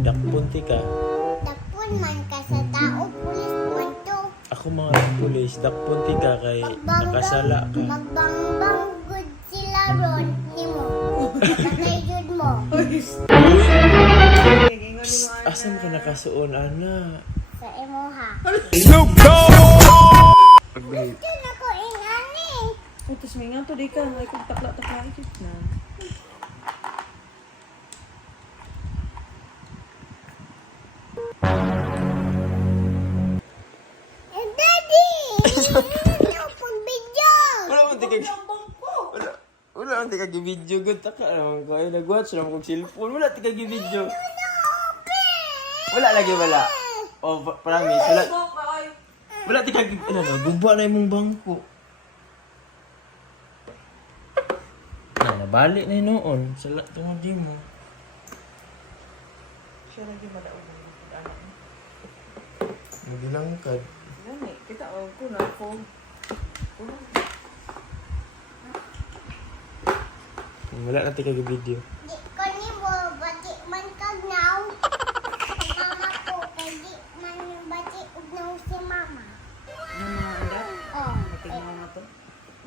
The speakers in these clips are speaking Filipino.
Dakpunti ka. Dakpon man ka sa tao, pulis man to. Ako mga pulis, dakpunti ka kay nakasala ka. Magbangbang good sila ron ni mo. Patay jud mo. Asam ka nakasuon, ana? Sa imuha. Pag-babe. Gusto na ko ingani. Tapos may nga to, di ka. May kong takla-takla ikit na. Eh, Daddy! Ano pag video? Wala man tika. Wala man tika gi-video gud taka naman ko ay nag-watch ra kog cellphone. Wala tika gi-video. Wala lagi wala. Oh, promise. Wala tika ano ba? Gumba na imong bangko. Nabalik na yun noon. Sala tungod di mo. Siya lagi madaog. Magilangkad. Yan eh. Kita ko na ako. Wala na tika gi-video. Di ko ni mo, bati man kag now. Mama ko, kay di man bati ugnaw si mama. Ano mga anak? Oh, Matignan na to.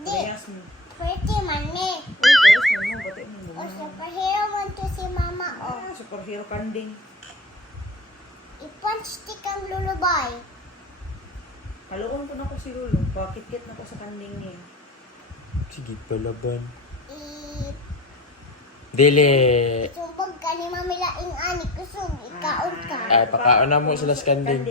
di, Parehas mo. pretty man eh. Uy, parehas mo mo. Bati mo mo. O, superhero man to si mama, oh. Superhero kanding. I-punch ti kang lulubay. Haluon ko na ko si Rulo. Pakit-kit na ko sa kanding niya. Sige, palaban. I- Dili. Sumbog ka ni Mami Laing Ani, kusog, ikaon ka. Ay, pakaon na mo sila sa kanding.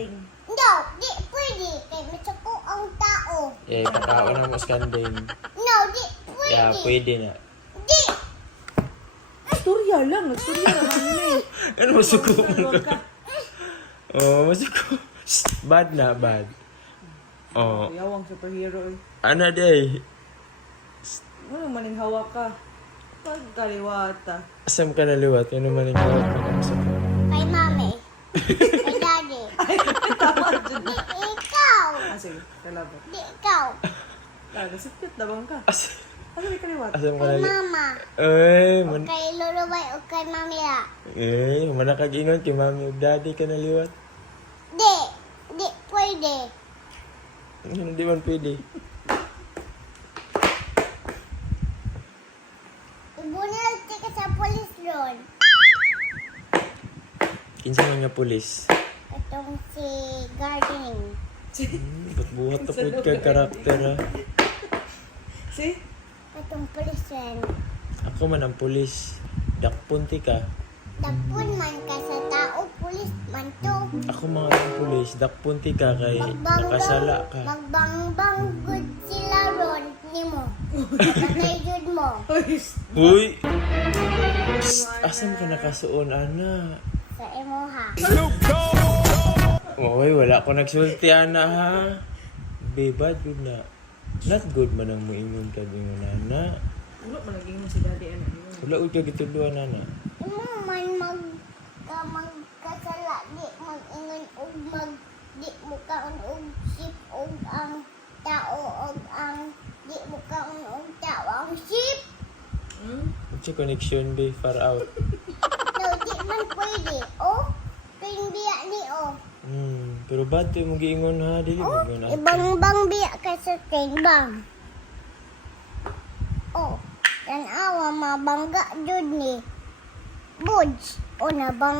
No, di pwede, kay matsuko ang tao. Eh, pakaon na mo sa kanding. No, di pwede. Yeah, pwede na. Di, Storya lang. Nagstorya naman niya eh. Ano masuko mo Nalawag ka? Oh, masuko. Shh, bad na, bad. Oh, Yawang superhero eh. ano day? Ano maning hawa ka? Pagkaliwata. Asam ka na liwat? Ano man yung kawag mo? kay Mami. Kay Daddy. Tama dyan. Di ikaw. Ah, sige. Kalaban. Di ikaw. Sikit na bang ka? Ano may kaliwata? Asam ka Kay na liwat? Mama. Ay, O kay lulubay o kay Mami La. manakag-ingon kay mami ug daddy ka na liwat. Di, di pwede. Ano di man pwede? Ibunal ti ka sa polis ron. Kinsa man nga pulis? Itong si Gardening. Ba't buhat na po ka karakter ha? See? Itong polis ron. Ako man ang pulis. Dakpunti ka. Dakpon man ka sa tao, pulis man to. Ako mga pulis. Dakpunti ka kay nakasala ka. Magbangbang good sila ron ni mo. Patay jud mo. Huy! Asam ka nakasuon, ana? Sa imuha. Oy, wala ko nagsulti, ana, ha? Be, bad good na. Not good man ang muingon ka din mo, nana. Ano man naging mo si daddy ano? Wala uy ka gituluan, nana. Imo man magkasala, di mag-ingon og di mo kaon og ship og ang tao og ang di mo kaon og tao ang ship. What's your connection, be? Far out. No, di man pwede. Oh, biya ni oh. Pero bad to yung mag-iingon, ha? Dili Oh, mo yun, ibang biya ka sa tinbang. Oh, tanawa mabangga jud ni. Buds o nabang